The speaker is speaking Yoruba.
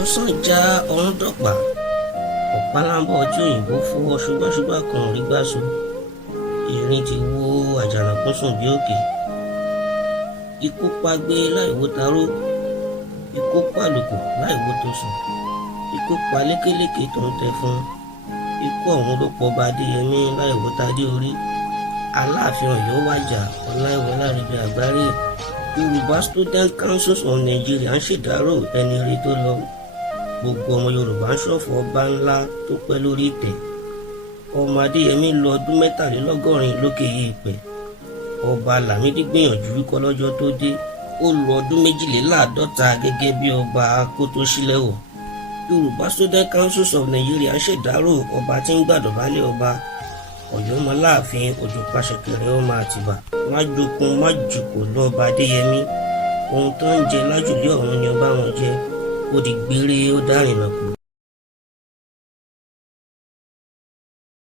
ọ̀sán já ọ̀run dọ̀pá ọ̀pálábọ̀ tí òyìnbó fọwọ́ ṣúgbàṣúgbà kan rí gbàsó erin ti wó àjànàkú sùn bí òkè. Ikú pagbé láìwo taró, ikú pàlùkù láìwo tó sùn, ikú pa lékeléké tó ń tẹ fún, ikú ọ̀hún ló pọ̀ bá Adéyẹmí láìwo tadé orí. Aláàfin Ọ̀yọ́ wàjà Ọláìwọlá Àrẹ̀gbẹ́ Àgbárí. Yorùbá Student Council of Nigeria ń ṣèdárò ẹni rí tó lọ. Gbogbo ọmọ Yorùbá ń ṣọ̀fọ̀ ọba ńlá tó pẹ́ lórí ìtẹ́. Ọmọ Adéyẹmí lo ọdún 73 lókè yèèpẹ̀. Ọba Lámídì gbìyànjú kọ́ lọ́jọ́ tó dé, ó lo ọdún 52 gẹ́gẹ́ bí ọba kó tó sílẹ̀ wọ̀. Yorùbá Student Council of Nigeria ń ṣèdárò ọba tí ń gbàdọ̀bálẹ̀ ọba. Ọ̀yọ́mọláàfin Òjó Pàṣẹkẹrẹ ọmọ Àtìbà májòkun májòkó lọ́ba Adéyẹmí. Ohun tó ń jẹ lájùlé ọ̀run ni ọba wọn jẹ, ó di gbére ó dárìnà kù.